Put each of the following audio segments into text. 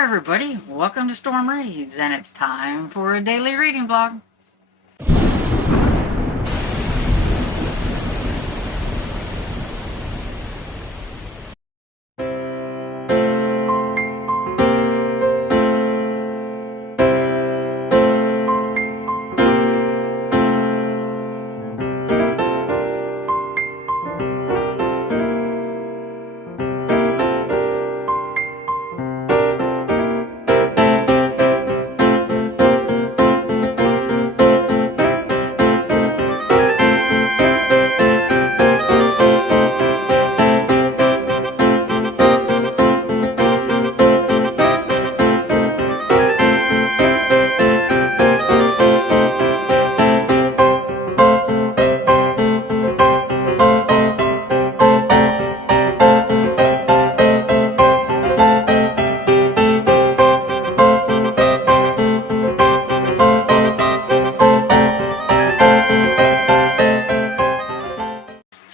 there, everybody. Welcome to Storm Reads, and it's time for a daily reading vlog.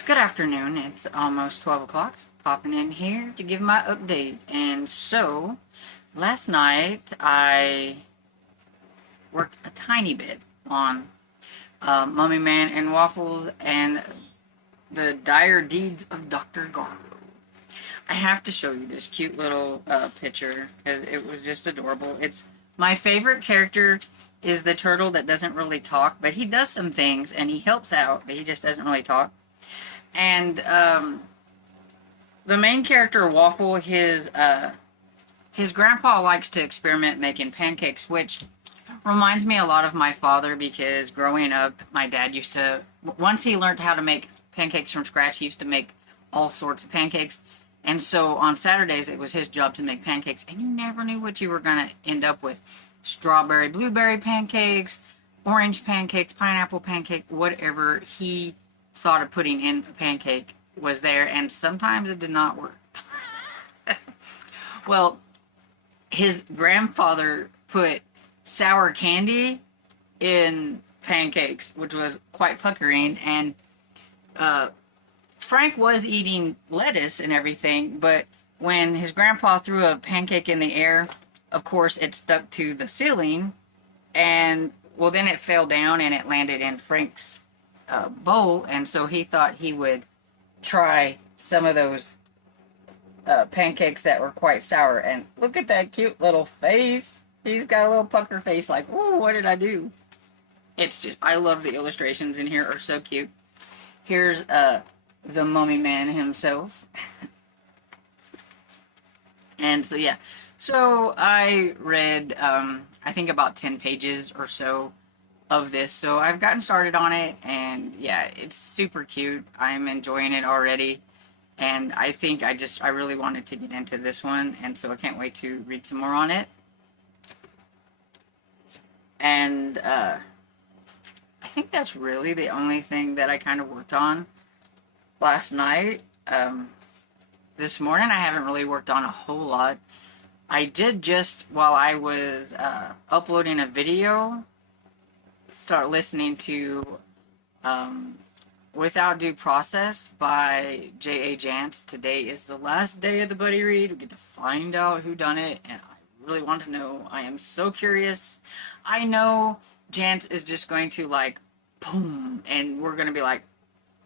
Good afternoon. It's almost 12 o'clock. Popping in here to give my update. And so, last night I worked a tiny bit on Mummy Man and Waffles and the Dire Deeds of Dr. Garbo. I have to show you this cute little picture because it was just adorable. It's my favorite character is the turtle that doesn't really talk, but he does some things and he helps out, but he just doesn't really talk. And the main character, Waffle, his grandpa likes to experiment making pancakes, which reminds me a lot of my father because growing up, my dad used to, once he learned how to make pancakes from scratch, he used to make all sorts of pancakes. And so on Saturdays, it was his job to make pancakes, and you never knew what you were going to end up with. Strawberry, blueberry pancakes, orange pancakes, pineapple pancake, whatever he thought of putting in a pancake was there, and sometimes it did not work. Well, his grandfather put sour candy in pancakes, which was quite puckering, and Frank was eating lettuce and everything, but when his grandpa threw a pancake in the air, of course it stuck to the ceiling, and well, then it fell down and it landed in Frank's bowl, and so he thought he would try some of those pancakes that were quite sour. And look at that cute little face. He's got a little pucker face like, "Ooh, what did I do?" It's just, I love the illustrations in here, are so cute. Here's the Mummy Man himself. And so yeah, so I read I think about 10 pages or so of this, so I've gotten started on it, and yeah, it's super cute. I'm enjoying it already, and I think I really wanted to get into this one, and so I can't wait to read some more on it. And I think that's really the only thing that I kind of worked on last night. This morning I haven't really worked on a whole lot. I did just, while I was uploading a video, start listening to Without Due Process by J.A. Jance. Today is the last day of the buddy read. We get to find out who done it, and I really want to know. I am so curious. I know Jance is just going to, like, boom, and we're going to be like,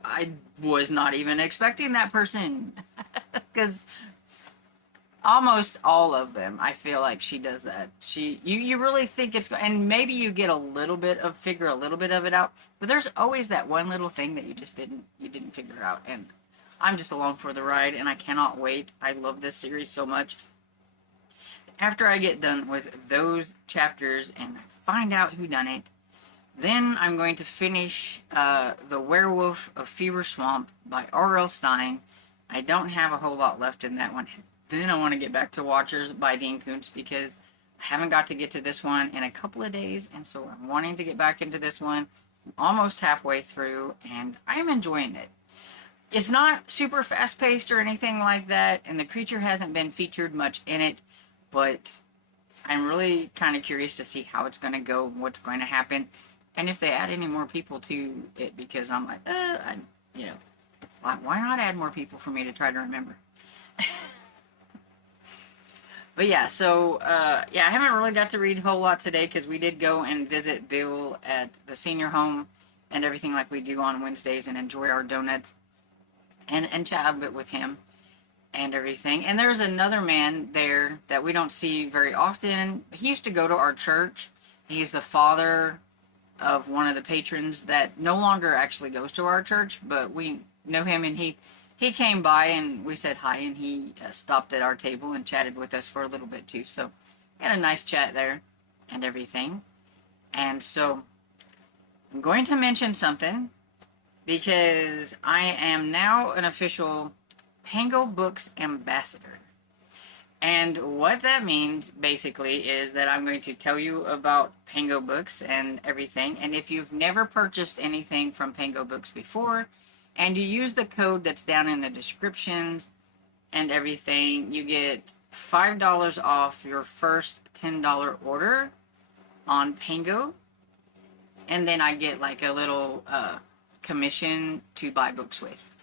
I was not even expecting that person. Because almost all of them, I feel like she does that. You really think it's, and maybe you get a little bit of, figure a little bit of it out, but there's always that one little thing that you didn't figure out, and I'm just along for the ride, and I cannot wait. I love this series so much. After I get done with those chapters and find out who done it, then I'm going to finish The Werewolf of Fever Swamp by R.L. Stine. I don't have a whole lot left in that one. Then I want to get back to Watchers by Dean Koontz because I haven't got to get to this one in a couple of days, and so I'm wanting to get back into this one. I'm almost halfway through, and I'm enjoying it. It's not super fast-paced or anything like that, and the creature hasn't been featured much in it, but I'm really kind of curious to see how it's going to go, what's going to happen, and if they add any more people to it, because I'm like, why not add more people for me to try to remember? But yeah, so yeah, I haven't really got to read a whole lot today because we did go and visit Bill at the senior home and everything like we do on Wednesdays and enjoy our donuts and chat a bit with him and everything. And there's another man there that we don't see very often. He used to go to our church. He's the father of one of the patrons that no longer actually goes to our church, but we know him, and he came by and we said hi, and he stopped at our table and chatted with us for a little bit too. So we had a nice chat there and everything. And so I'm going to mention something because I am now an official Pangobooks Ambassador. And what that means, basically, is that I'm going to tell you about Pangobooks and everything. And if you've never purchased anything from Pangobooks before, and you use the code that's down in the descriptions and everything, you get $5 off your first $10 order on Pango. And then I get like a little commission to buy books with.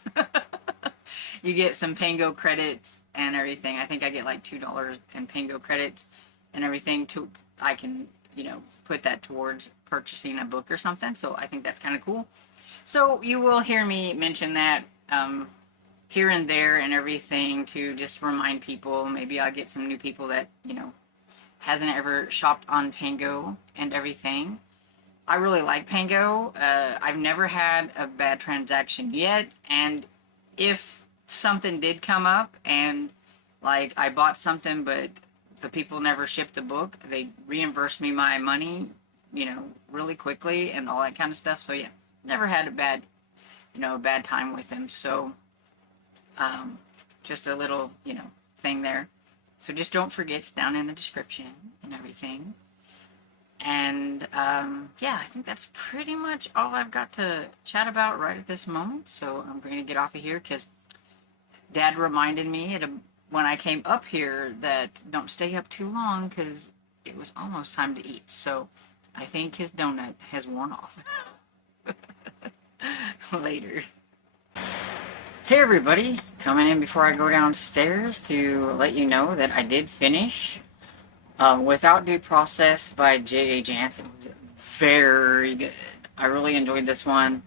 You get some Pango credits and everything. I think I get like $2 in Pango credits and everything to, I can, put that towards purchasing a book or something. So I think that's kind of cool. So you will hear me mention that here and there and everything to just remind people. Maybe I'll get some new people that, hasn't ever shopped on Pango and everything. I really like Pango. I've never had a bad transaction yet. And if something did come up and like I bought something but the people never shipped the book, they reimbursed me my money, really quickly and all that kind of stuff. So yeah, never had a bad time with them. So just a little thing there. So just don't forget, it's down in the description and everything. And yeah, I think that's pretty much all I've got to chat about right at this moment. So I'm going to get off of here because Dad reminded me when I came up here that don't stay up too long because it was almost time to eat. So I think his donut has worn off. Later. Hey everybody, coming in before I go downstairs to let you know that I did finish Without Due Process by J.A. Jance. It was very good. I really enjoyed this one.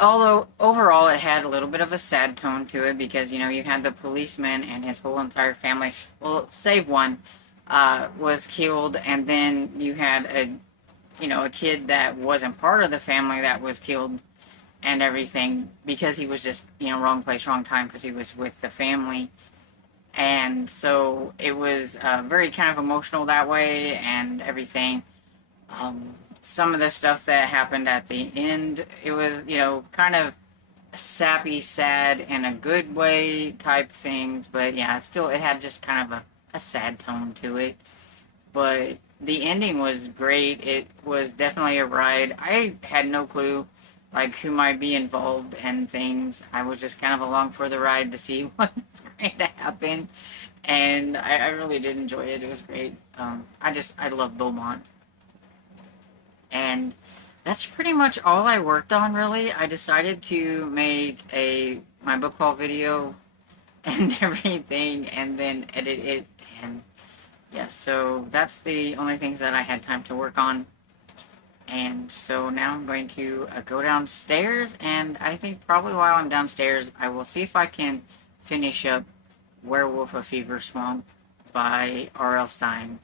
Although, overall, it had a little bit of a sad tone to it because, you had the policeman and his whole entire family, well, save one, was killed, and then you had a kid that wasn't part of the family that was killed and everything because he was just, wrong place, wrong time because he was with the family. And so it was very kind of emotional that way and everything. Some of the stuff that happened at the end, it was, kind of sappy, sad, in a good way type things. But yeah, it had just kind of a sad tone to it. But the ending was great. It was definitely a ride. I had no clue, like, who might be involved and things. I was just kind of along for the ride to see what was going to happen. And I really did enjoy it. It was great. I love Beaumont. And that's pretty much all I worked on, really. I decided to make my book haul video and everything, and then edit it. And yeah, so that's the only things that I had time to work on. And so now I'm going to go downstairs, and I think probably while I'm downstairs, I will see if I can finish up Werewolf of Fever Swamp by R.L. Stine.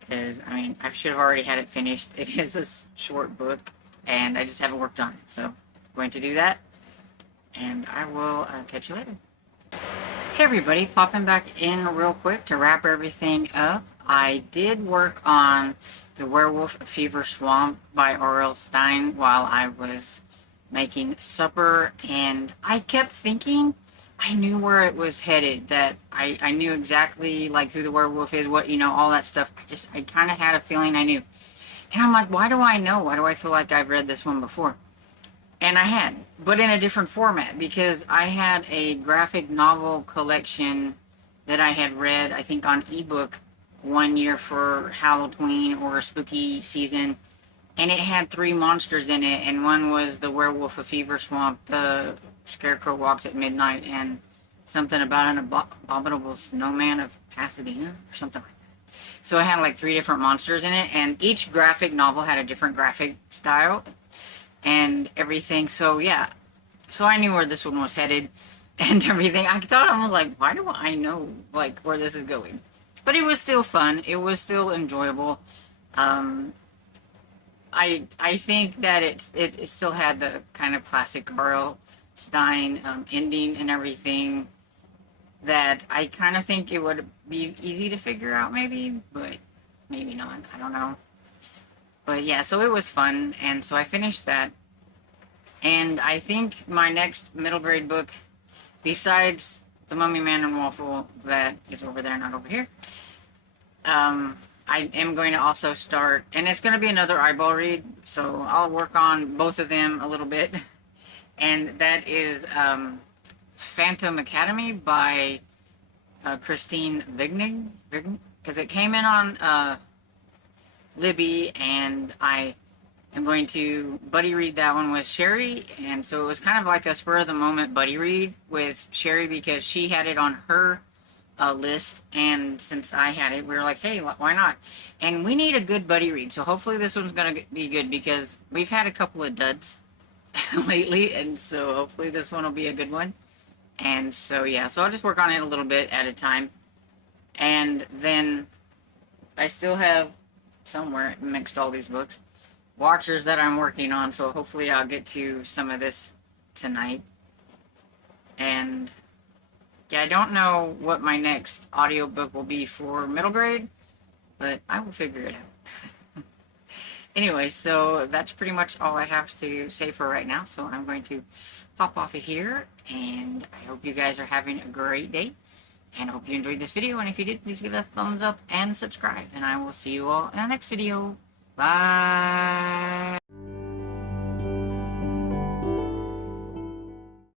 Because, I should have already had it finished. It is a short book, and I just haven't worked on it. So, I'm going to do that, and I will catch you later. Hey everybody, popping back in real quick to wrap everything up. I did work on The Werewolf of Fever Swamp by R.L. Stine while I was making supper, and I kept thinking I knew where it was headed, that I knew exactly, like, who the werewolf is, what, all that stuff. I kind of had a feeling I knew. And I'm like, why do I know? Why do I feel like I've read this one before? And I had, but in a different format, because I had a graphic novel collection that I had read, I think, on ebook one year for Halloween or spooky season, and it had 3 monsters in it, and one was the Werewolf of Fever Swamp, the Scarecrow Walks at Midnight, and something about an abominable snowman of Pasadena or something like that. So it had like 3 different monsters in it, and each graphic novel had a different graphic style and everything. So yeah, so I knew where this one was headed and everything. I thought, I was like, why do I know like where this is going? But it was still fun. It was still enjoyable. I think that it still had the kind of classic R.L. Stein ending and everything that I kind of think it would be easy to figure out, maybe, but maybe not. I don't know. But yeah, so it was fun, and so I finished that. And I think my next middle grade book, besides The Mummy Man and Waffle, that is over there, not over here, I am going to also start, and it's going to be another eyeball read, so I'll work on both of them a little bit. And that is Phantom Academy by Christine Vignig, because it came in on Libby, and I am going to buddy read that one with Sherry, and so it was kind of like a spur of the moment buddy read with Sherry because she had it on her list, and since I had it, we were like, hey, why not? And we need a good buddy read, so hopefully this one's going to be good because we've had a couple of duds lately, and so hopefully this one will be a good one. And so yeah, so I'll just work on it a little bit at a time. And then I still have somewhere mixed all these books, Watchers, that I'm working on, so hopefully I'll get to some of this tonight. And yeah, I don't know what my next audiobook will be for middle grade, but I will figure it out. Anyway, so that's pretty much all I have to say for right now, so I'm going to pop off of here, and I hope you guys are having a great day, and I hope you enjoyed this video, and if you did, please give it a thumbs up and subscribe, and I will see you all in the next video. Bye!